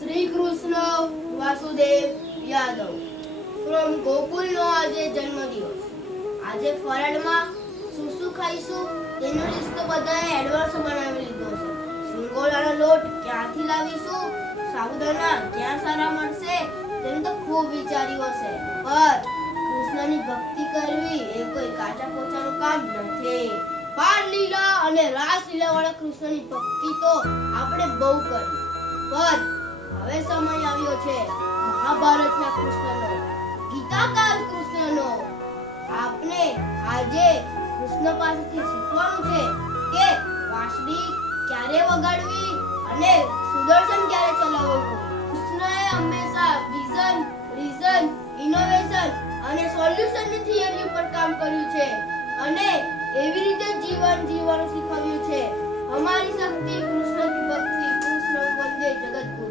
Shri Krishna Vasudev Yadav from ગોકુલનો આજે જન્મદિવસ. આજે ફરાળમાં શું ખાઈશું તેનો લિસ્ટ તો બધાએ એડવાન્સ બનાવી લીધો છે. સિંગોડાનો લોટ ક્યાંથી લાવીશું, સાબુદાણા ક્યાં સારા મળશે તેનું તો ખૂબ વિચાર્યું હશે. પર કૃષ્ણની ભક્તિ કરવી એ કોઈ કાચા પોચાનું કામ નથી. બાળ લીલા અને રાસ લીલા વાળા કૃષ્ણની ભક્તિ તો આપણે બહુ કરી, પણ હવે સમય આવ્યો છે મહાભારતના કૃષ્ણનો, ગીતાકાર કૃષ્ણનો. આપણે આજે કૃષ્ણ પાસેથી શીખવાનું છે કે વાંસળી ક્યારે વગાડવી અને સુદર્શન ક્યારે ચલાવવું. કૃષ્ણએ હંમેશા વિઝન, રીઝન, ઇનોવેશન અને સોલ્યુશનની થિયરી ઉપર કામ કર્યું છે અને એવી રીતે જીવન જીવવાનું શીખવ્યું છે. અમારી શક્તિ કૃષ્ણની ભક્તિ, કૃષ્ણ વંદે જગતગુરુ.